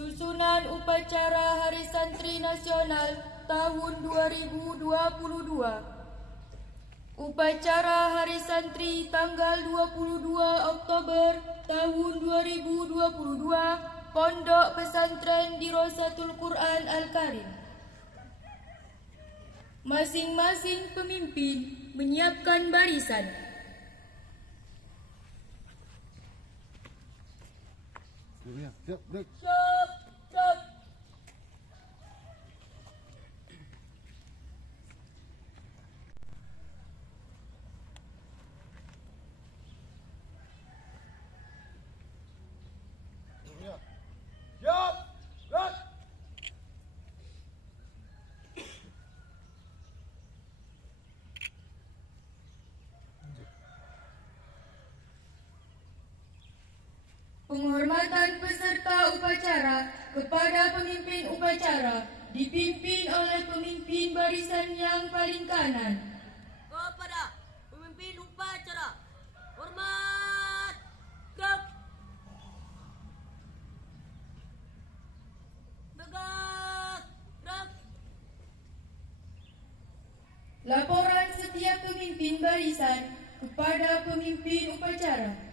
Susunan upacara Hari Santri Nasional tahun 2022. Upacara Hari Santri tanggal 22 Oktober tahun 2022, Pondok Pesantren Dirasatul Quran Al-Karim. Masing-masing pemimpin menyiapkan barisan. Siap. Penghormatan peserta upacara kepada pemimpin upacara dipimpin oleh pemimpin barisan yang paling kanan. Kepada pemimpin upacara, hormat, gerak, tegak, gerak. Laporan setiap pemimpin barisan kepada pemimpin upacara.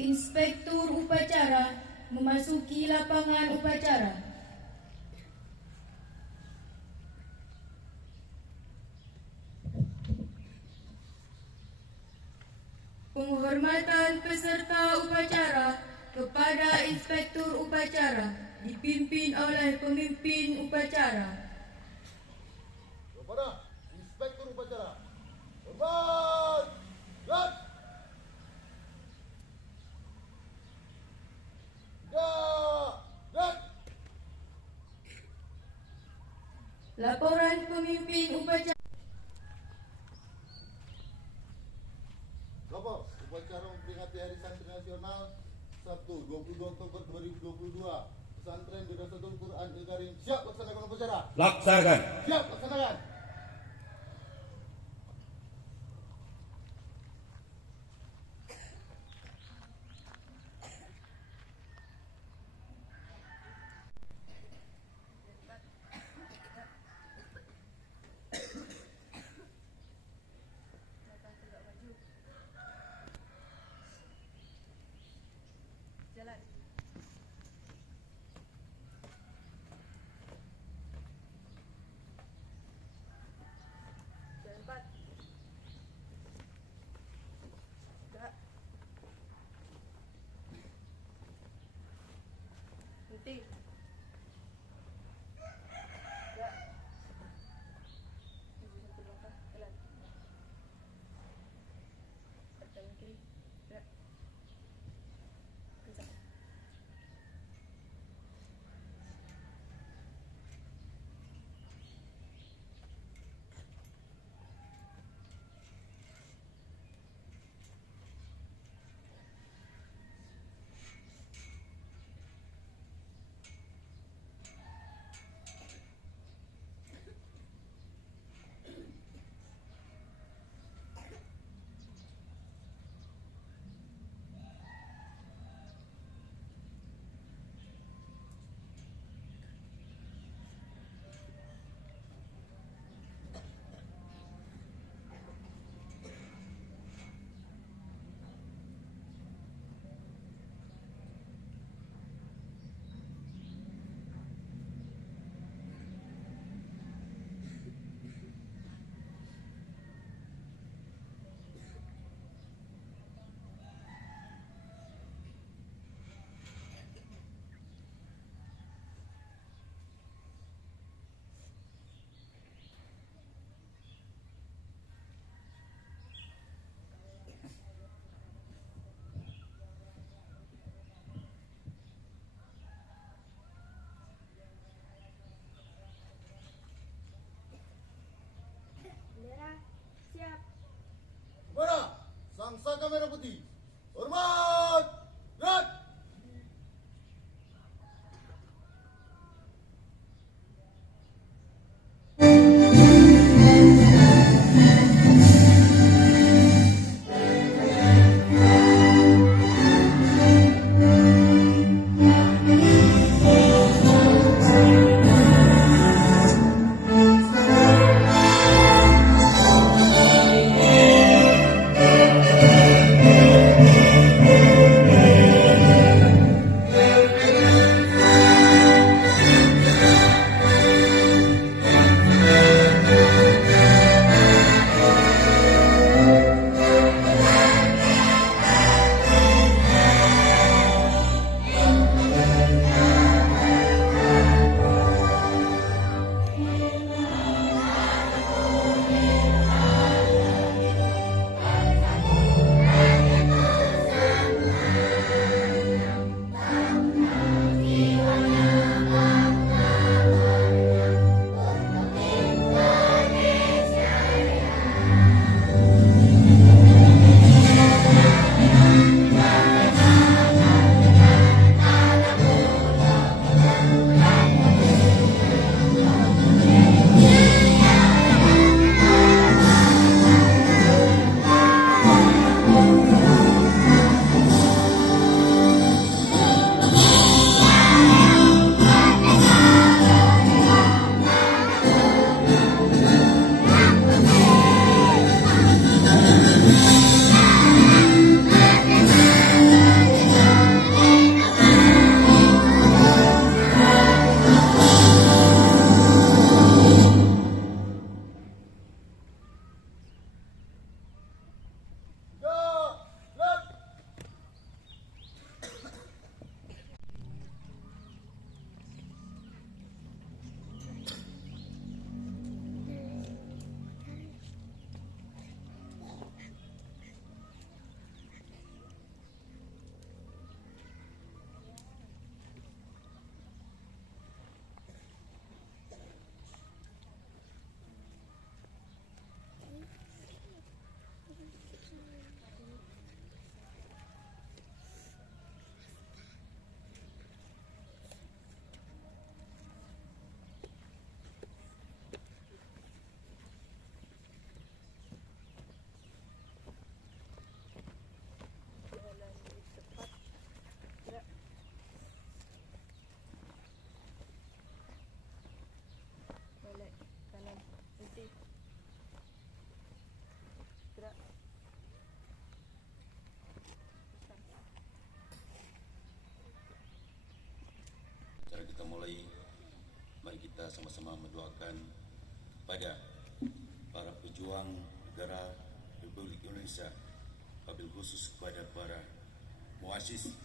Inspektur upacara memasuki lapangan upacara. Penghormatan peserta upacara kepada inspektur upacara dipimpin oleh pemimpin upacara. Kepada inspektur upacara, hormat, gerak. Laporan pemimpin upacara. Lapor upacara memperingati Hari Santri Nasional Sabtu 22 Oktober 2022. Pesantren Dirasatul Quran Al-Karim siap laksanakan upacara. Laksanakan. Siap laksanakan. Siap. merah putih. Hormat. Gerak. Cara kita mulai, mari kita sama-sama mendoakan pada para pejuang negara Republik Indonesia, wabil khusus kepada para muassis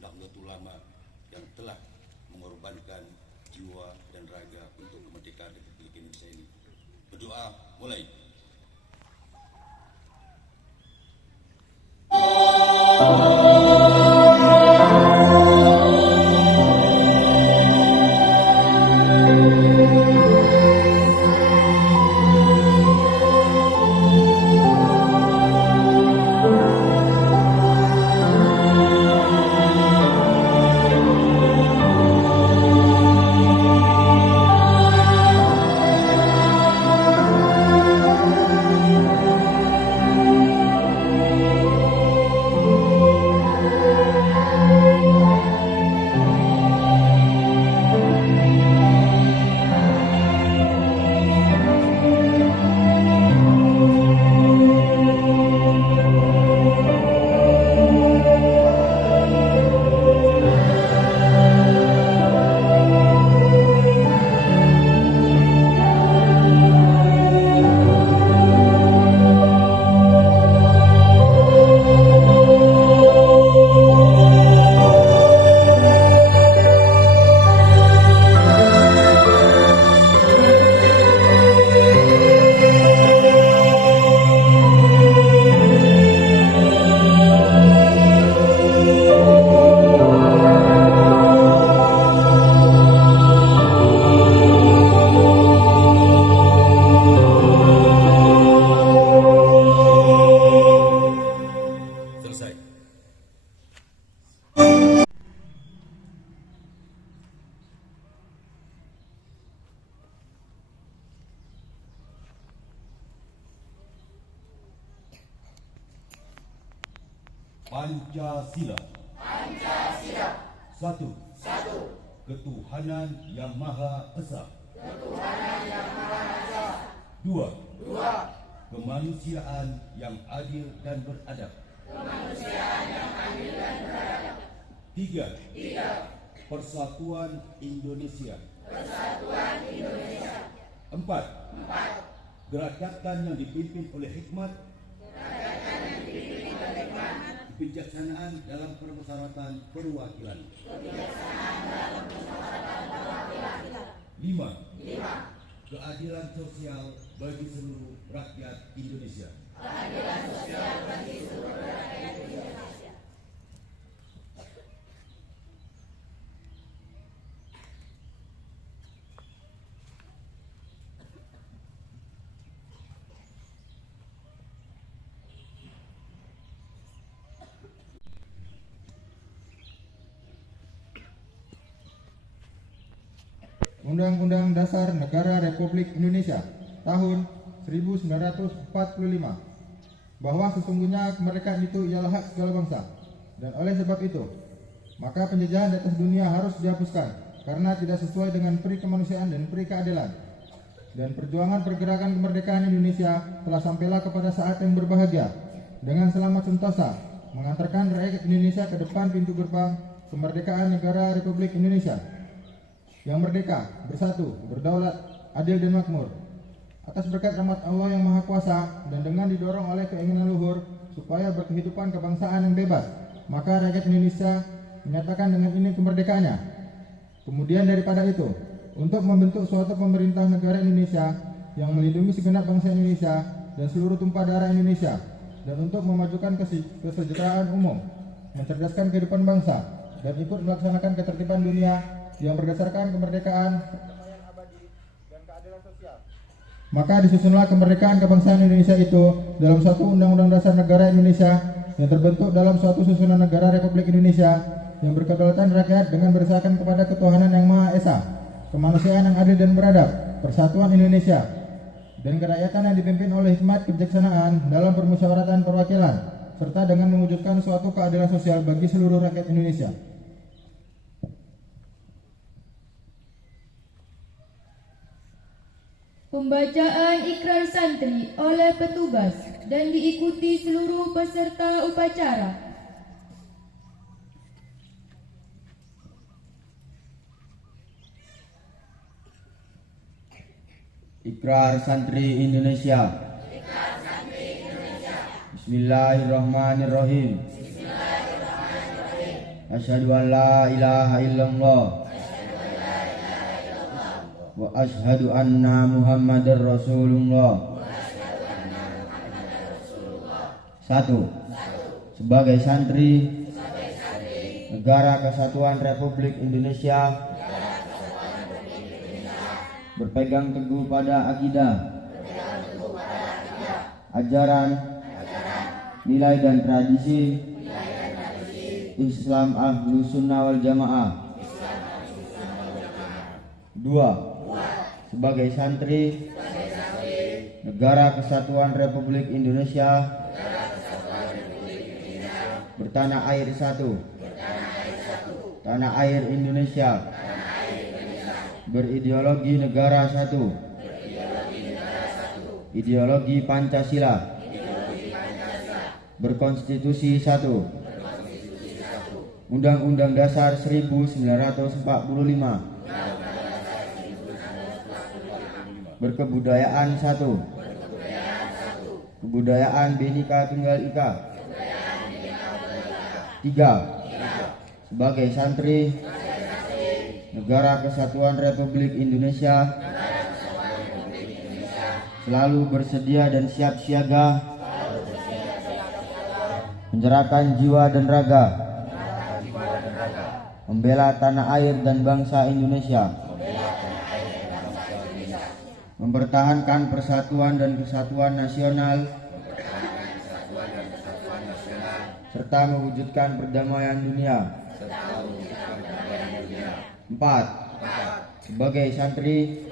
Nahdlatul Ulama yang telah mengorbankan jiwa dan raga untuk kemerdekaan Republik Indonesia ini. Berdoa mulai. Pancasila. Satu. Ketuhanan Yang Maha Esa. Dua. Kemanusiaan yang adil dan beradab. Tiga. Persatuan Indonesia. Empat. Gerakan yang dipimpin oleh hikmat, kebijaksanaan dalam permusyawaratan perwakilan. Lima. Keadilan sosial bagi seluruh rakyat Indonesia. Undang-Undang Dasar Negara Republik Indonesia tahun 1945 bahwa sesungguhnya kemerdekaan itu ialah hak segala bangsa, dan oleh sebab itu maka penjajahan di atas dunia harus dihapuskan karena tidak sesuai dengan peri kemanusiaan dan peri keadilan. Dan perjuangan pergerakan kemerdekaan Indonesia telah sampailah kepada saat yang berbahagia dengan selamat sentosa mengantarkan rakyat Indonesia ke depan pintu gerbang kemerdekaan negara Republik Indonesia yang merdeka, bersatu, berdaulat, adil dan makmur. Atas berkat rahmat Allah yang Maha Kuasa dan dengan didorong oleh keinginan luhur supaya berkehidupan kebangsaan yang bebas, maka rakyat Indonesia menyatakan dengan ini kemerdekaannya. Kemudian daripada itu, untuk membentuk suatu pemerintah negara Indonesia yang melindungi segenap bangsa Indonesia dan seluruh tumpah darah Indonesia, dan untuk memajukan kesejahteraan umum, mencerdaskan kehidupan bangsa, dan ikut melaksanakan ketertiban dunia yang berdasarkan kemerdekaan, perdamaian abadi, dan keadilan sosial. Maka disusunlah kemerdekaan kebangsaan Indonesia itu dalam suatu Undang-Undang Dasar Negara Indonesia yang terbentuk dalam suatu susunan negara Republik Indonesia yang berkedaulatan rakyat dengan berdasarkan kepada ketuhanan yang Maha Esa, kemanusiaan yang adil dan beradab, persatuan Indonesia, dan kerakyatan yang dipimpin oleh hikmat kebijaksanaan dalam permusyawaratan perwakilan, serta dengan mewujudkan suatu keadilan sosial bagi seluruh rakyat Indonesia. Pembacaan ikrar santri oleh petugas dan diikuti seluruh peserta upacara. Ikrar Santri Indonesia. Bismillahirrahmanirrahim. Asyhadu an la ilaha illallah wa asyhadu anna Muhammadar Rasulullah. 1. Sebagai santri Negara Kesatuan Republik Indonesia, berpegang teguh pada akidah, ajaran, nilai dan tradisi Islam Ahlus Sunnah wal Jamaah. 2. Sebagai santri Negara Kesatuan Republik Indonesia, bertanah air satu, tanah air Indonesia, berideologi negara satu, ideologi Pancasila, berkonstitusi satu, Undang-Undang Dasar 1945, berkebudayaan satu, kebudayaan Bhinneka Tunggal Ika. 3. Sebagai santri Negara Kesatuan Republik Indonesia, selalu bersedia dan siap siaga menyerahkan jiwa dan raga membela tanah air dan bangsa Indonesia, mempertahankan persatuan dan kesatuan nasional, serta mewujudkan perdamaian dunia. 4. Sebagai santri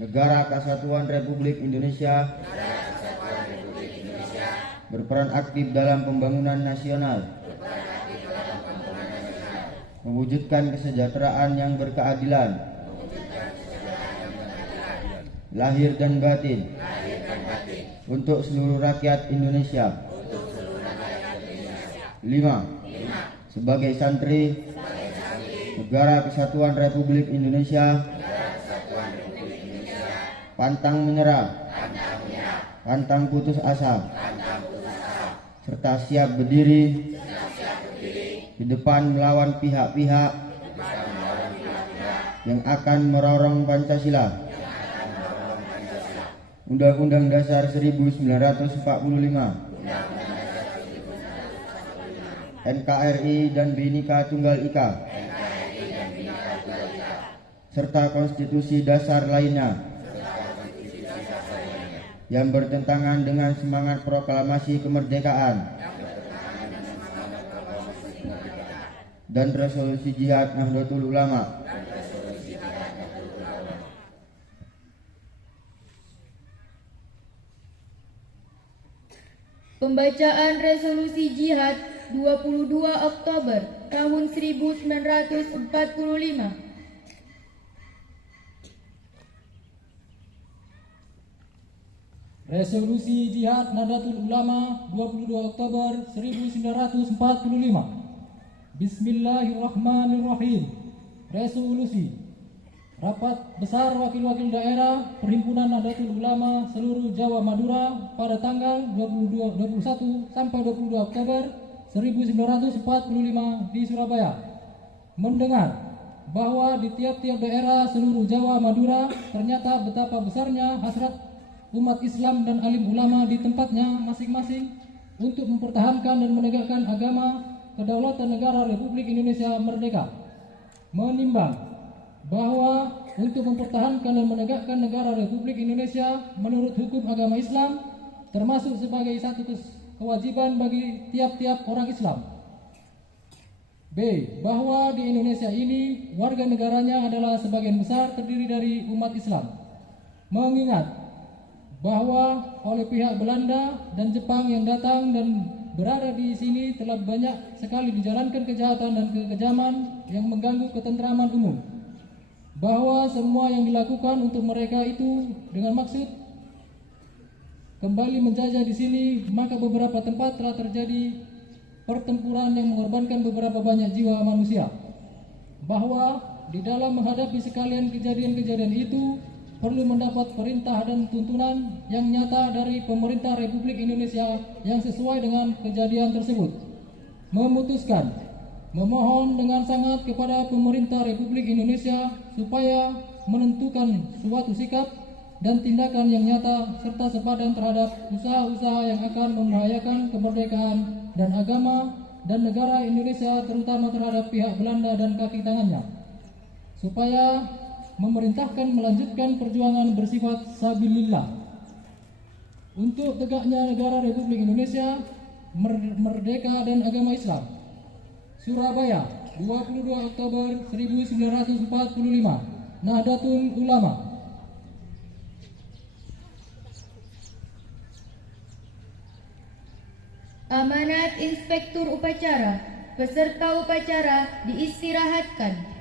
Negara Kesatuan Republik Indonesia, berperan aktif dalam pembangunan nasional, mewujudkan kesejahteraan yang berkeadilan, lahir dan batin, untuk seluruh rakyat Indonesia. 5. Sebagai santri Negara Kesatuan Republik Indonesia, pantang menyerah, pantang putus asa, serta siap berdiri di depan melawan pihak-pihak yang akan merongrong Pancasila, Undang-Undang Dasar 1945, NKRI dan Bhinneka Tunggal Ika, serta konstitusi dasar lainnya yang bertentangan dengan semangat proklamasi kemerdekaan dan resolusi Jihad Nahdlatul Ulama. Pembacaan resolusi jihad 22 Oktober tahun 1945. Resolusi Jihad Nahdlatul Ulama 22 Oktober 1945. Bismillahirrahmanirrahim. Resolusi Rapat Besar Wakil-Wakil Daerah Perhimpunan Nahdlatul Ulama seluruh Jawa Madura pada tanggal 21 sampai 22 Oktober 1945 di Surabaya mendengar bahwa di tiap-tiap daerah seluruh Jawa Madura ternyata betapa besarnya hasrat umat Islam dan alim ulama di tempatnya masing-masing untuk mempertahankan dan menegakkan agama kedaulatan negara Republik Indonesia merdeka. Menimbang bahwa untuk mempertahankan dan menegakkan negara Republik Indonesia menurut hukum agama Islam termasuk sebagai satu kewajiban bagi tiap-tiap orang Islam. B. Bahwa di Indonesia ini warga negaranya adalah sebagian besar terdiri dari umat Islam. Mengingat bahwa oleh pihak Belanda dan Jepang yang datang dan berada di sini telah banyak sekali dijalankan kejahatan dan kekejaman yang mengganggu ketentraman umum. Bahwa semua yang dilakukan untuk mereka itu dengan maksud kembali menjajah di sini, maka beberapa tempat telah terjadi pertempuran yang mengorbankan beberapa banyak jiwa manusia. Bahwa di dalam menghadapi sekalian kejadian-kejadian itu perlu mendapat perintah dan tuntunan yang nyata dari pemerintah Republik Indonesia yang sesuai dengan kejadian tersebut. Memutuskan memohon dengan sangat kepada pemerintah Republik Indonesia supaya menentukan suatu sikap dan tindakan yang nyata serta sepadan terhadap usaha-usaha yang akan membahayakan kemerdekaan dan agama dan negara Indonesia, terutama terhadap pihak Belanda dan kaki tangannya, supaya memerintahkan melanjutkan perjuangan bersifat sabilillah untuk tegaknya negara Republik Indonesia merdeka dan agama Islam. Surabaya, 22 Oktober 1945. Nahdlatul Ulama. Amanat Inspektur Upacara. Peserta upacara diistirahatkan.